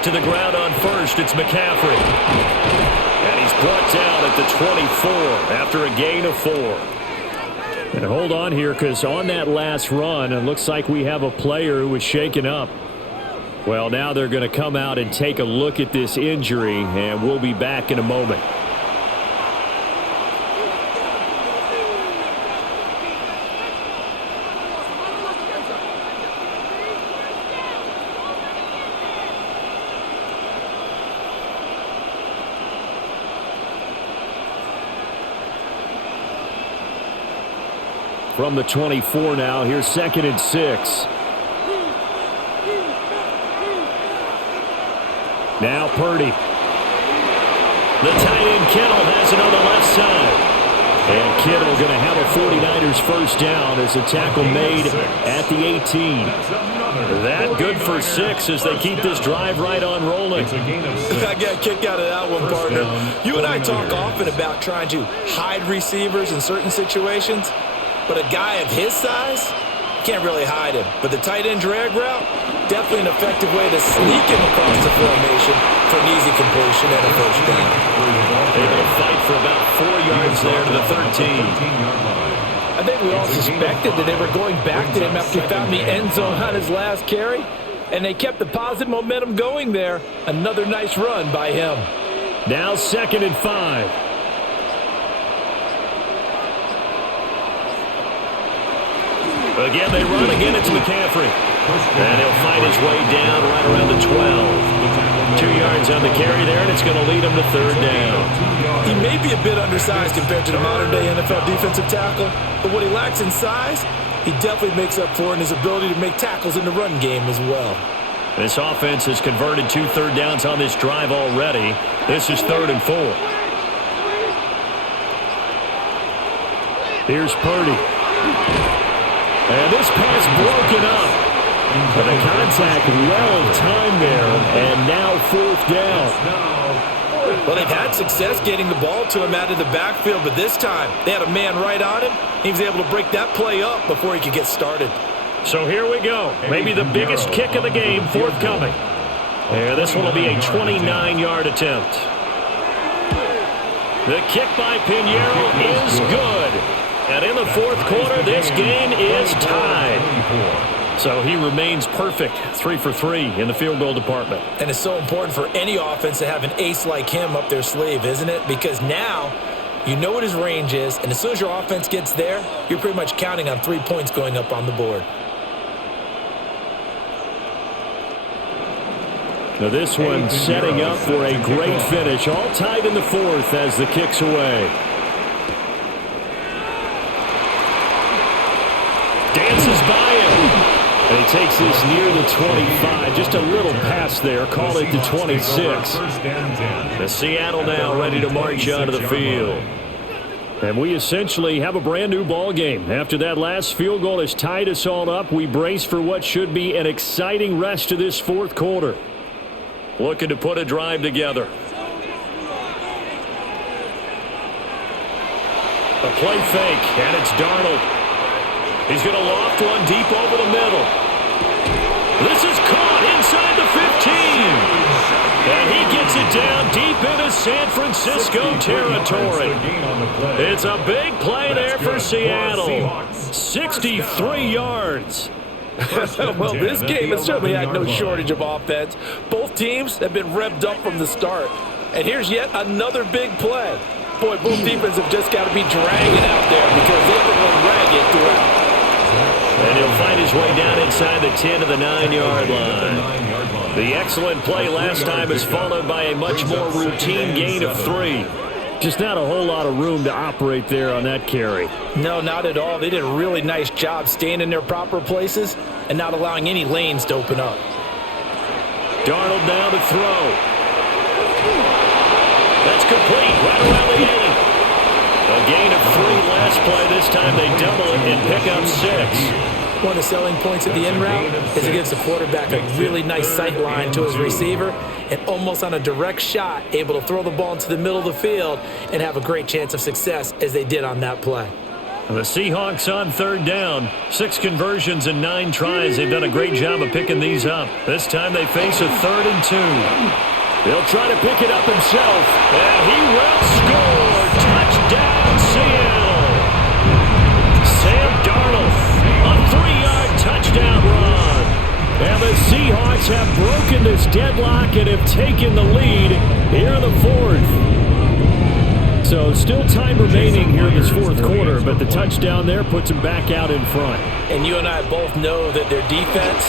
back to the ground on first. It's McCaffrey. And he's brought down at the 24 after a gain of 4. And hold on here, because on that last run, it looks like we have a player who was shaken up. Well, now they're going to come out and take a look at this injury, and we'll be back in a moment. From the 24 now, here's 2nd and 6. Now Purdy. The tight end Kittle has it on the left side. And Kittle going to have a 49ers first down as a tackle made at the 18. That good for 6 as they keep this drive right on rolling. I got a kick out of that one, partner. You and I talk often about trying to hide receivers in certain situations. But a guy of his size, can't really hide him. But the tight end drag route, definitely an effective way to sneak him across the formation for an easy completion and a first down. Able to fight for about 4 yards there to the 13. I think we all suspected that they were going back to him after he found the end zone on his last carry. And they kept the positive momentum going there. Another nice run by him. Now 2nd and 5. Again, they run. Again, it's McCaffrey. And he'll fight his way down right around the 12. 2 yards on the carry there, and it's going to lead him to 3rd down. He may be a bit undersized compared to the modern-day NFL defensive tackle, but what he lacks in size, he definitely makes up for in his ability to make tackles in the run game as well. This offense has converted 2 third downs on this drive already. This is 3rd and 4. Here's Purdy. And this pass broken up. But the contact well timed there, and now 4th down. Well, they've had success getting the ball to him out of the backfield, but this time they had a man right on him. He was able to break that play up before he could get started. So here we go. Maybe the biggest kick of the game forthcoming. And this one will be a 29-yard attempt. The kick by Pinheiro is good. And in the 4th quarter, this game is tied. So he remains perfect, 3 for 3 in the field goal department. And it's so important for any offense to have an ace like him up their sleeve, isn't it? Because now you know what his range is, and as soon as your offense gets there, you're pretty much counting on 3 points going up on the board. Now this one setting up for a great finish, all tied in the 4th as the kick's away. Dances by him. And he takes this near the 25. Just a little pass there. Call it the 26. The Seattle now ready to march onto the field. And we essentially have a brand new ball game. After that last field goal has tied us all up, we brace for what should be an exciting rest of this 4th quarter. Looking to put a drive together. A play fake, and it's Darnold. He's going to loft one deep over the middle. This is caught inside the 15. And he gets it down deep into San Francisco territory. It's a big play there for Seattle. 63 yards. Well, this game has certainly had no shortage of offense. Both teams have been revved up from the start. And here's yet another big play. Boy, both defenses have just got to be dragging out there because they've been run ragged throughout. And he'll find his way down inside the 10 to the 9-yard line. The excellent play last time is followed by a much more routine gain of 3. Just not a whole lot of room to operate there on that carry. No, not at all. They did a really nice job staying in their proper places and not allowing any lanes to open up. Darnold now to throw. That's complete right around the 8. A gain of 3 last play. This time they double it and pick up 6. One of the selling points of the in route is it gives the quarterback a really nice sight line to his receiver and almost on a direct shot able to throw the ball into the middle of the field and have a great chance of success as they did on that play. The Seahawks on third down. 6 conversions and 9 tries. They've done a great job of picking these up. This time they face a 3rd and 2. He'll try to pick it up himself. And he will score. Touchdown, Seattle. Sam Darnold, a 3-yard touchdown run. And the Seahawks have broken this deadlock and have taken the lead here in the 4th. So still time remaining here in this 4th quarter, but the touchdown there puts them back out in front. And you and I both know that their defense.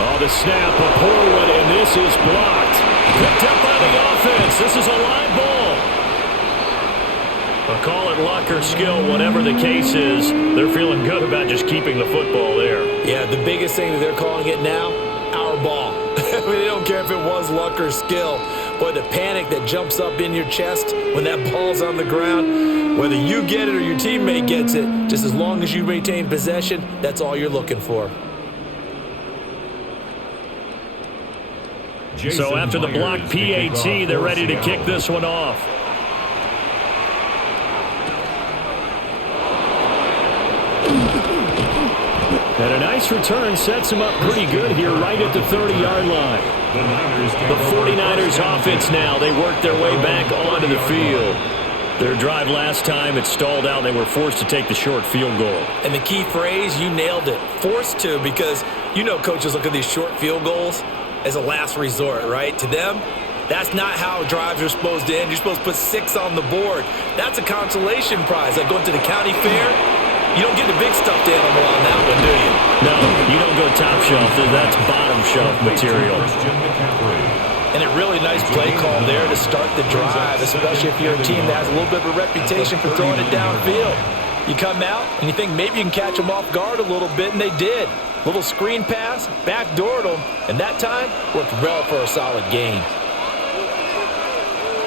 Oh, the snap of Horwood, and this is blocked. Picked up by the offense. This is a live ball. I'll call it luck or skill, whatever the case is. They're feeling good about just keeping the football there. Yeah, the biggest thing that they're calling it now, our ball. I mean, they don't care if it was luck or skill. Boy, the panic that jumps up in your chest when that ball's on the ground, whether you get it or your teammate gets it, just as long as you maintain possession, that's all you're looking for. So after the block PAT, they're ready to kick this one off. And a nice return sets him up pretty good here right at the 30-yard line. The 49ers offense now, they work their way back onto the field. Their drive last time, it stalled out. They were forced to take the short field goal. And the key phrase, you nailed it, forced to, because you know coaches look at these short field goals as a last resort, right? To them, that's not how drives are supposed to end. You're supposed to put 6 on the board. That's a consolation prize. Like going to the county fair, you don't get the big stuffed animal on that one, do you? No, you don't go top shelf. That's bottom shelf material. And a really nice play call there to start the drive, especially if you're a team that has a little bit of a reputation for throwing it downfield. You come out and you think maybe you can catch them off guard a little bit, and they did. Little screen pass, backdoored them, and that time worked well for a solid gain.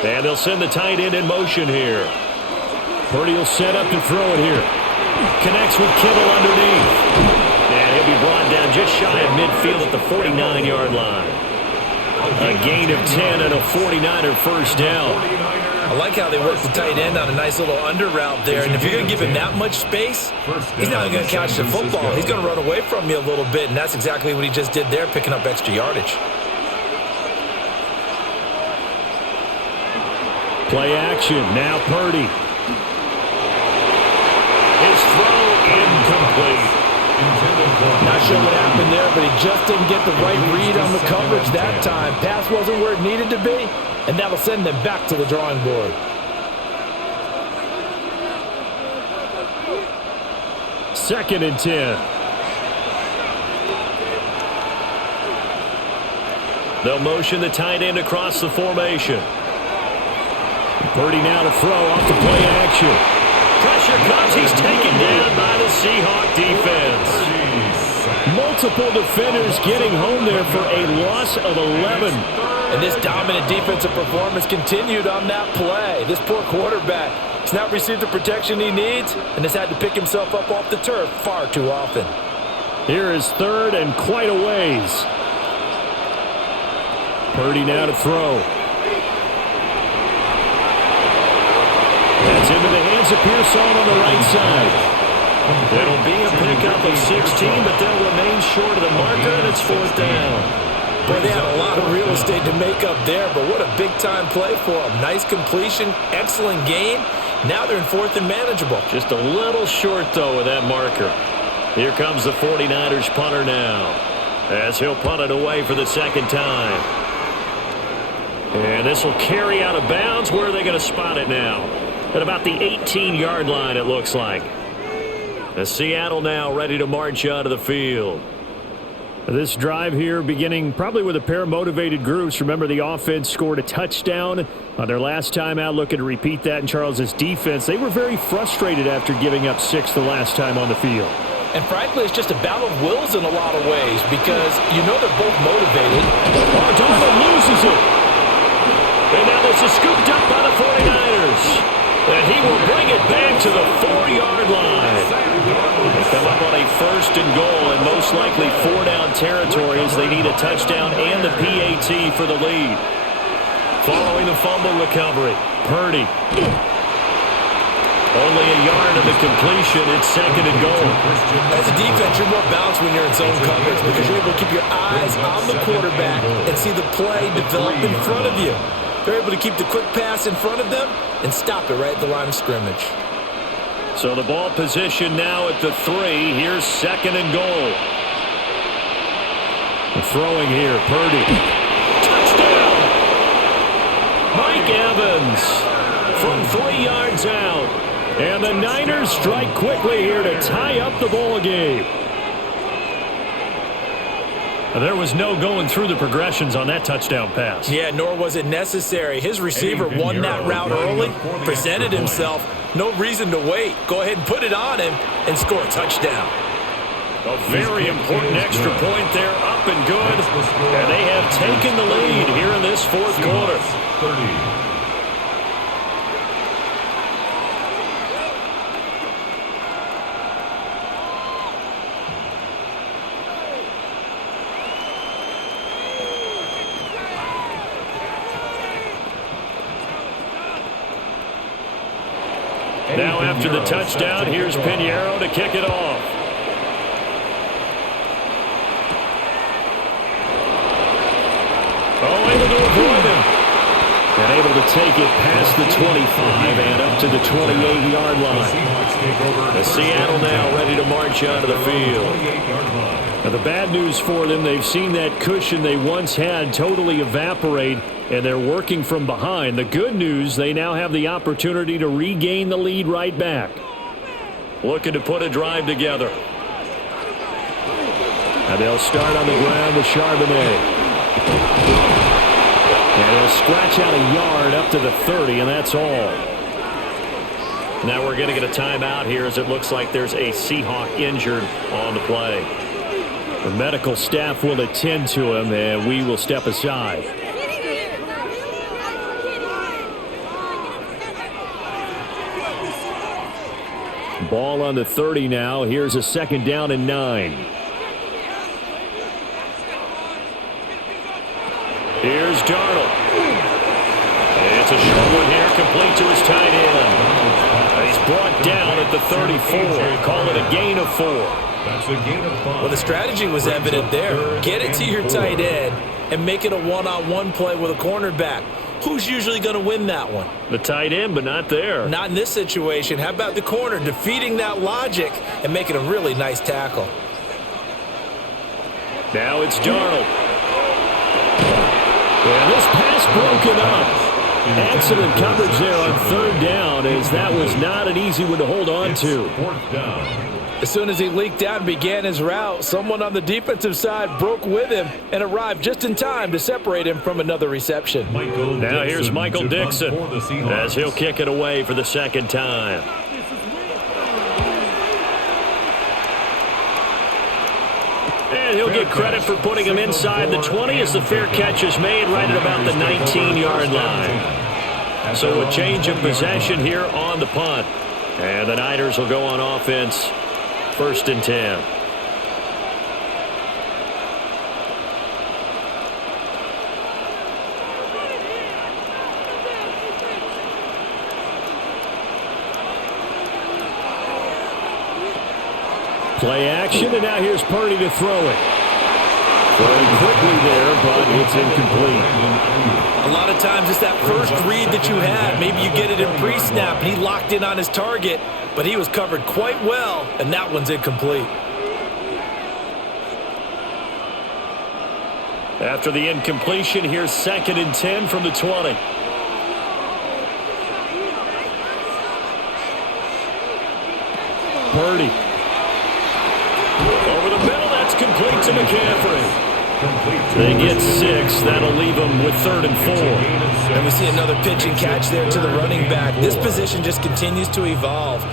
And they'll send the tight end in motion here. Purdy will set up to throw it here. Connects with Kittle underneath. And he'll be brought down just shy of midfield at the 49-yard line. A gain of 10 and a 49er first down. I like how they work the tight end on a nice little under route there. And if you're going to give him that much space, he's not going to catch the football. He's going to run away from you a little bit, and that's exactly what he just did there, picking up extra yardage. Play action. Now Purdy. His throw incomplete. Not sure what happened there, but he just didn't get the right read on the coverage that time. Pass wasn't where it needed to be, and that'll send them back to the drawing board. Second and 10. They'll motion the tight end across the formation. Purdy now to throw off the play action. Pressure comes. He's taken down by the Seahawk defense. Multiple defenders getting home there for a loss of 11. And this dominant defensive performance continued on that play. This poor quarterback has not received the protection he needs and has had to pick himself up off the turf far too often. Here is third and quite a ways. Purdy now to throw. That's into the hands of Pearson on the right side. It'll be a pickup of 16, but they'll remain short of the marker, and it's 4th down. Boy, they had a lot of real estate to make up there, but what a big-time play for them. Nice completion, excellent gain. Now they're in 4th and manageable. Just a little short, though, with that marker. Here comes the 49ers punter now, as he'll punt it away for the second time. And this will carry out of bounds. Where are they going to spot it now? At about the 18-yard line, it looks like. The Seattle now ready to march out of the field. This drive here beginning probably with a pair of motivated groups. Remember, the offense scored a touchdown on their last time out, looking to repeat that in Charles's defense. They were very frustrated after giving up 6 the last time on the field. And frankly, it's just a battle of wills in a lot of ways because you know they're both motivated. Darnold loses it. And now this is scooped up by the 49ers. And he will bring it back to the 4-yard line. They come up on a 1st and goal, and most likely 4-down territory as they need a touchdown and the PAT for the lead. Following the fumble recovery, Purdy. Only a yard of the completion. It's second and goal. As a defense, you're more balanced when you're in zone coverage because you're able to keep your eyes on the quarterback and see the play develop in front of you. They're able to keep the quick pass in front of them and stop it right at the line of scrimmage. So the ball position now at the 3. Here's second and goal. Throwing here, Purdy. Touchdown! Mike Evans from 3 yards out. And the Niners strike quickly here to tie up the ball game. There was no going through the progressions on that touchdown pass. Yeah, nor was it necessary. His receiver won that route early, presented himself. No reason to wait. Go ahead and put it on him and score a touchdown. A very important extra point there, up and good. And they have taken the lead here in this fourth quarter. 30. Now after the touchdown, here's Pinheiro to kick it off. Oh, able to avoid him. And able to take it past the 25 and up to the 28-yard line. The Seattle now ready to march onto the field. Now the bad news for them, they've seen that cushion they once had totally evaporate, and they're working from behind. The good news, they now have the opportunity to regain the lead right back. Looking to put a drive together. And they'll start on the ground with Charbonnet. And he'll scratch out a yard up to the 30, and that's all. Now we're going to get a timeout here as it looks like there's a Seahawk injured on the play. The medical staff will attend to him, and we will step aside. Ball on the 30 now. Here's a second down and 9. Here's Darnold. It's a short one here, complete to his tight end. He's brought down at the 34. Call it a gain of 4. That's a gain of 5. Well, the strategy was evident there. Get it to your tight end and make it a one-on-one play with a cornerback. Who's usually going to win that one? The tight end, but not there. Not in this situation. How about the corner defeating that logic and making a really nice tackle? Now it's Darnold. And this pass broken up. Excellent coverage there on third down, as that was not an easy one to hold on to. As soon as he leaked out and began his route, someone on the defensive side broke with him and arrived just in time to separate him from another reception. Now here's Michael Dixon as he'll kick it away for the second time. And he'll get credit for putting him inside the 20 as the fair catch is made right at about the 19-yard line. So a change of possession here on the punt. And the Niners will go on offense. 1st and 10. Play action, and now here's Purdy to throw it. Throwing quickly there, but it's incomplete. A lot of times it's that first read that you have. Maybe you get it in pre-snap, and he locked in on his target, but he was covered quite well, and that one's incomplete. After the incompletion, here's 2nd and 10 from the 20. Purdy. Over the middle, that's complete to McCaffrey. They get 6. That'll leave them with 3rd and 4. And we see another pitch and catch there to the running back. This position just continues to evolve.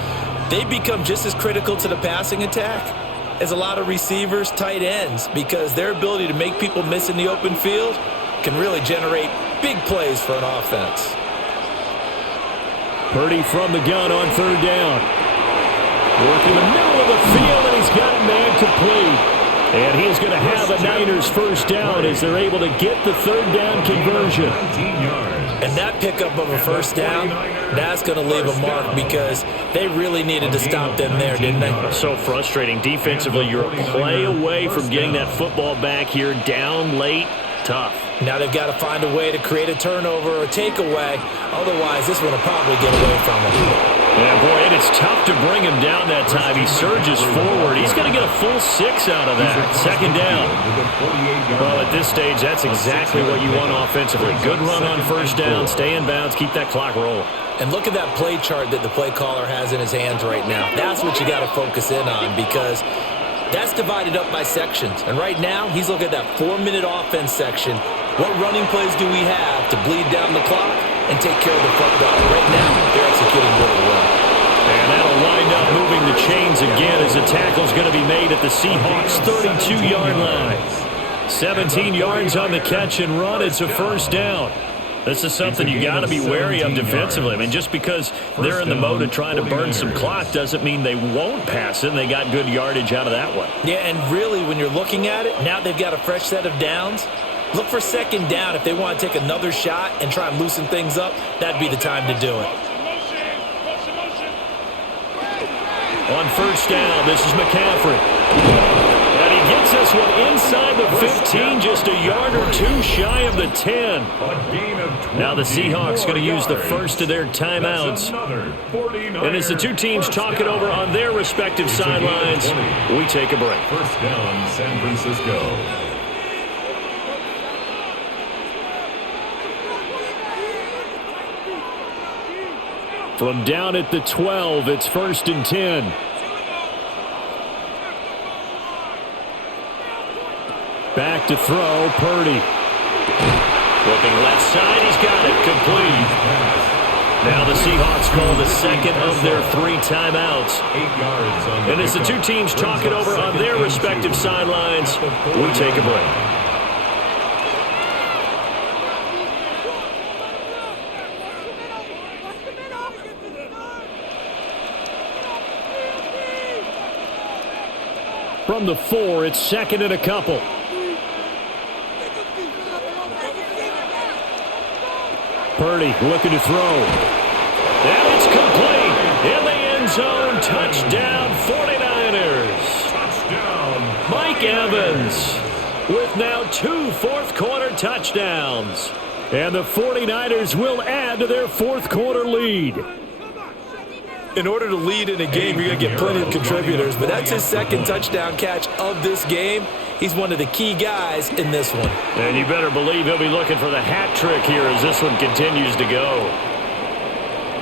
They become just as critical to the passing attack as a lot of receivers, tight ends, because their ability to make people miss in the open field can really generate big plays for an offense. Purdy from the gun on 3rd down. Working the middle of the field, and he's got a man complete. And he's going to have a Niners first down as they're able to get the 3rd down conversion. 19 yards. And that pickup of a first down, that's going to leave a mark because they really needed to stop them there, didn't they? So frustrating. Defensively, you're a play away from getting that football back here. Down late, tough. Now they've got to find a way to create a turnover or a takeaway. Otherwise, this one will probably get away from them. Yeah, boy, and it's tough to bring him down that time. He surges forward. He's going to get a full 6 out of that. Second down. Well, at this stage, that's exactly what you want offensively. Good run on first down. Stay in bounds. Keep that clock rolling. And look at that play chart that the play caller has in his hands right now. That's what you got to focus in on because that's divided up by sections. And right now, he's looking at that 4-minute offense section. What running plays do we have to bleed down the clock and take care of the football? Right now, they're executing really well. And that'll wind up moving the chains again as the tackle's going to be made at the Seahawks' 32-yard line. 17 yards on the catch and run. It's a first down. This is something you got to be wary of defensively. I mean, just because they're in the mode of trying to burn some clock doesn't mean they won't pass it, and they got good yardage out of that one. Yeah, and really, when you're looking at it, now they've got a fresh set of downs. Look for second down. If they want to take another shot and try and loosen things up, that'd be the time to do it. On first down, this is McCaffrey. And he gets this one inside the 15, just a yard or two shy of the 10. Now the Seahawks going to use the first of their timeouts. And as the two teams talk it over on their respective sidelines, we take a break. First down, San Francisco. From down at the 12, it's 1st and 10. Back to throw, Purdy. Looking left side, he's got it, complete. Now the Seahawks call the second of their 3 timeouts. And as the two teams talk it over on their respective sidelines, we take a break. From the 4, it's 2nd and a couple. Purdy looking to throw. And it's complete. In the end zone. Touchdown, 49ers. Touchdown. Mike Evans with now 2 fourth-quarter touchdowns. And the 49ers will add to their fourth-quarter lead. In order to lead in a game, you're going to get plenty of contributors, but that's his 2nd touchdown catch of this game. He's one of the key guys in this one. And you better believe he'll be looking for the hat trick here as this one continues to go.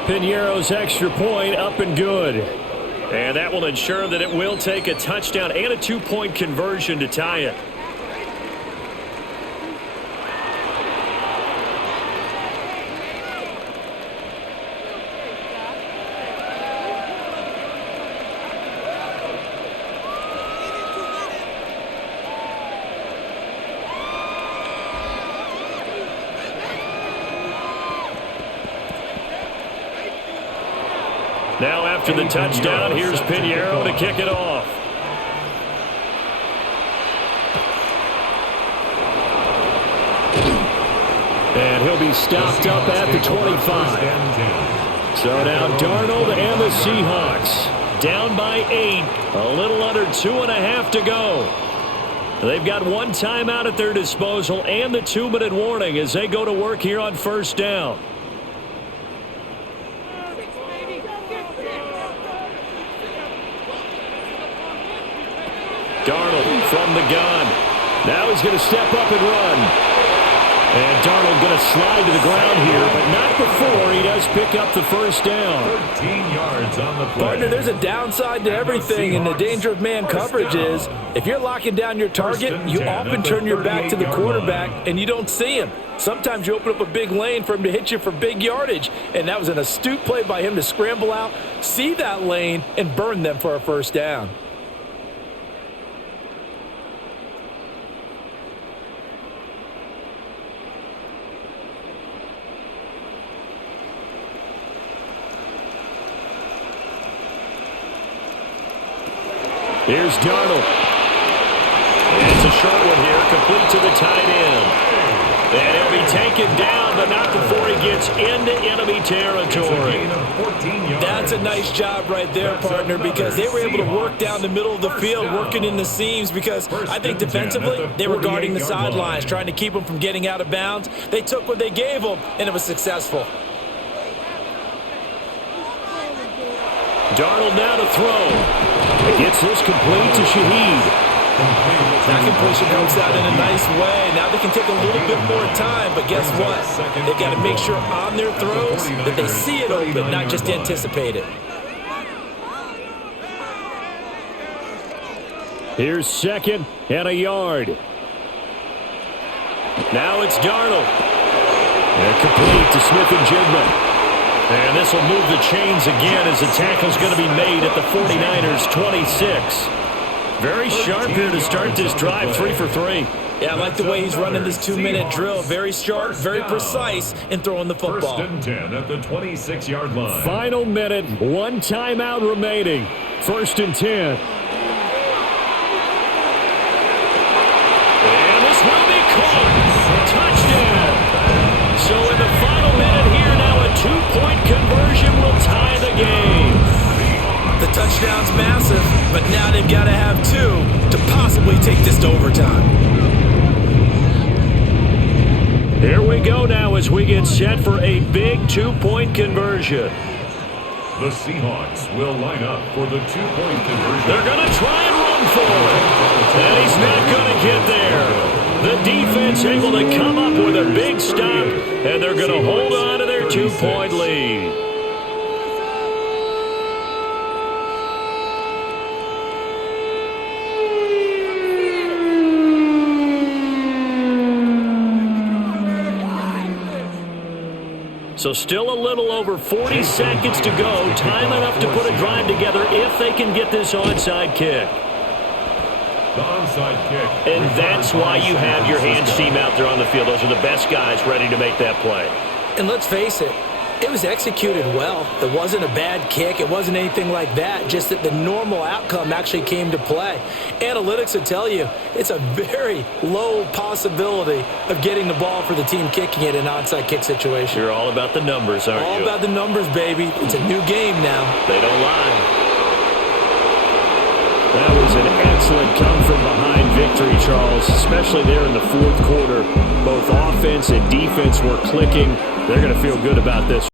Piñeiro's extra point up and good. And that will ensure that it will take a touchdown and a 2-point conversion to tie it. Now after the touchdown, here's Piñeiro to kick it off. And he'll be stopped up at the 25. So now Darnold and the Seahawks down by 8. A little under 2.5 to go. They've got 1 timeout at their disposal and the 2-minute warning as they go to work here on first down. Darnold from the gun. Now he's going to step up and run. And Darnold going to slide to the ground here, but not before he does pick up the first down. 13 yards on the play. Partner, there's a downside to everything, and the danger of man coverage is if you're locking down your target, you often turn your back to the quarterback and you don't see him. Sometimes you open up a big lane for him to hit you for big yardage, and that was an astute play by him to scramble out, see that lane, and burn them for a first down. Here's Darnold. It's a short one here, complete to the tight end. And he'll be taken down, but not before he gets into enemy territory. That's a nice job right there, partner, because they were able to work down the middle of the field, working in the seams, because I think defensively they were guarding the sidelines, trying to keep them from getting out of bounds. They took what they gave them, and it was successful. Darnold now to throw. He gets this complete to Shaheed. That completion helps out in a nice way. Now they can take a little bit more time, but guess what? They've got to make sure on their throws that they see it open, not just anticipate it. Here's second and a yard. Now it's Darnold. And complete to Smith and Jigma. And this will move the chains again as the tackle's going to be made at the 49ers 26. Very sharp here to start this drive, 3 for 3. Yeah, I like the way he's running this 2-minute drill. Very sharp, very precise in throwing the football. First and 10 at the 26-yard line. Final minute, 1 timeout remaining. First and 10. And this will be caught. Touchdown. So in the final minute here now, a 2-point conversion will tie the game. The touchdown's massive, but now they've got to have 2 to possibly take this to overtime. Here we go now as we get set for a big 2-point conversion. The Seahawks will line up for the 2-point conversion. They're going to try and run for it. And he's not going to get there. The defense able to come up with a big stop, and they're going to hold on to their 2-point lead. So still a little over 40 seconds to go. Time enough to put a drive together if they can get this onside kick. The onside kick. And that's why you have your hands team out there on the field. Those are the best guys ready to make that play. And let's face it, it was executed well. It wasn't a bad kick. It wasn't anything like that. Just that the normal outcome actually came to play. Analytics will tell you it's a very low possibility of getting the ball for the team kicking it in an onside kick situation. You're all about the numbers, aren't you? All about the numbers, baby. It's a new game now. They don't lie. That was an excellent come-from-behind victory, Charles, especially there in the fourth quarter. Both offense and defense were clicking. They're going to feel good about this.